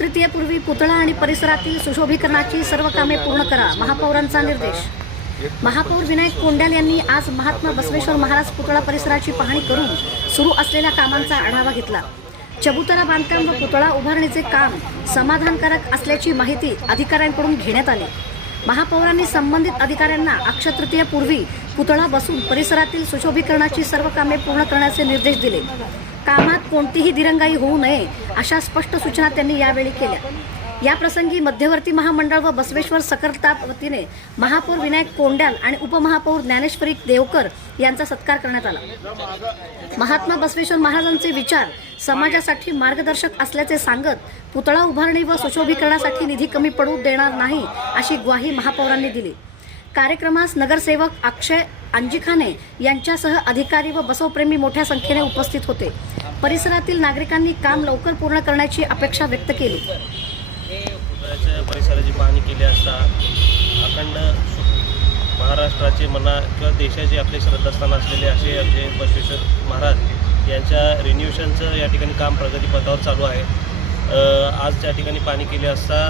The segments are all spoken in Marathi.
तृतीयेपूर्वी पुतळा आणि परिसरातील सुशोभीकरणाची सर्व कामे पूर्ण करा, महापौरांचा निर्देश। महापौर विनायक कोंड्याल यांनी आज महात्मा बसवेश्वर महाराज पुतळा परिसराची पाहणी करून सुरू असलेल्या कामांचा आढावा घेतला। चबुतरा बांधकाम व पुतळा उभारणीचे काम समाधानकारक असल्याची माहिती अधिकाऱ्यांकडून घेण्यात आली। महापौरांनी संबंधित अधिकाऱ्यांना अक्षय तृतीयेपूर्वी पुतळा बसून परिसरातील सुशोभीकरणाची सर्व कामे पूर्ण करण्याचे निर्देश दिले। कामात कोणतीही दिरंगाई होऊ नये अशा स्पष्ट सूचना त्यांनी यावेळी केल्या। या प्रसंगी मध्यवर्ती महामंडळ व बसवेश्वर सकलताप वतीने महापौर विनायक कोंड्याल आणि उपमहापौर ज्ञानेश्वरी देवकर यांचा सत्कार करण्यात आला। महात्मा बसवेश्वर महाराजांचे विचार समाजासाठी मार्गदर्शक असल्याचे सांगत पुतळा उभारणी व सुशोभीकरणासाठी निधी कमी पडू देणार नाही अशी ग्वाही महापौरांनी दिली। कार्यक्रमास नगरसेवक अक्षय अंजिखाने यांच्यासह अधिकारी व बसवप्रेमी मोठ्या संख्येने उपस्थित होते। परिसरातील नागरिकांनी काम लवकर पूर्ण करण्याची अपेक्षा व्यक्त केली। परिसराची पाहणी केली असता अखंड महाराष्ट्राचे म्हणा किंवा देशाचे आपले श्रद्धास्थान असलेले असे आमचे बसवेश्वर महाराज यांच्या रिन्यूएशनचं या ठिकाणी काम प्रगतीपथावर चालू आहे। आज त्या ठिकाणी पाहणी केली असता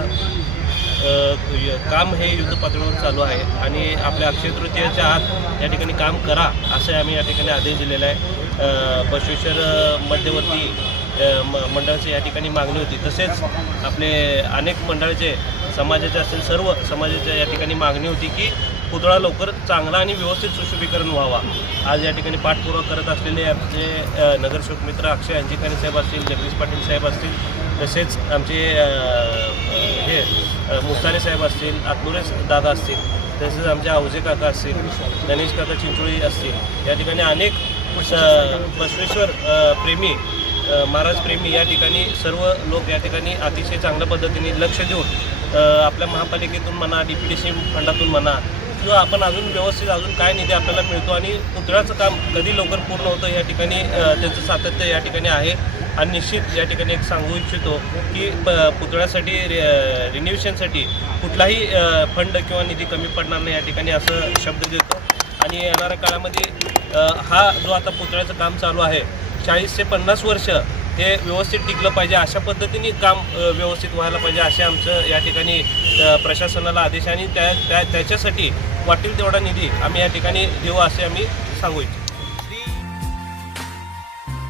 काम हे युद्ध पातळीवर चालू आहे आणि आपल्या अक्षय तृतीयेच्या आत या ठिकाणी काम करा असे आम्ही या ठिकाणी आदेश दिलेला आहे। बसवेश्वर मध्यवर्ती मंडळाची या ठिकाणी मागणी होती, तसेच आपले अनेक मंडळाचे समाजाचे असतील सर्व समाजाच्या या ठिकाणी मागणी होती की पुतळा लवकर चांगला आणि व्यवस्थित सुशोभीकरण व्हावा। आज या ठिकाणी पाठपुरावा करत असलेले आमचे नगरसेवक मित्र अक्षय अंजिखाने साहेब असतील, जगदीश पाटील साहेब असतील, तसेच आमचे मुस्ताने साहेब असतील, आत्मुरे दादा असतील, तसेच आमचे आवजे काका असतील, गणेश काका चिंचोळी असतील, या ठिकाणी अनेक बसवेश्वर प्रेमी महाराज प्रेमी या ठिकाणी सर्व लोक या ठिकाणी अतिशय चांगल्या पद्धतीने लक्ष देऊन आपल्या महापालिकेतून म्हणा, DPDC फंडातून म्हणा किंवा आपण अजून व्यवस्थित अजून काय निधी आपल्याला मिळतो आणि पुतळ्याचं काम कधी लवकर पूर्ण होतं या ठिकाणी त्यांचं सातत्य या ठिकाणी आहे। आणि निश्चित या ठिकाणी एक सांगू इच्छितो की पुतळ्यासाठी रिन्यूएशनसाठी कुठलाही फंड किंवा निधी कमी पडणार नाही या ठिकाणी असं शब्द देतो। आणि येणाऱ्या काळामध्ये हा जो आता पुतळ्याचं काम चालू आहे 40 ते 50 वर्ष हे व्यवस्थित टिकलं पाहिजे, अशा पद्धतीने काम व्यवस्थित व्हायला पाहिजे असे आमचं या ठिकाणी प्रशासनाला आदेश आणि त्याच्यासाठी वाटेल तेवढा निधी आम्ही या ठिकाणी देऊ असे आम्ही सांगू इच्छितो।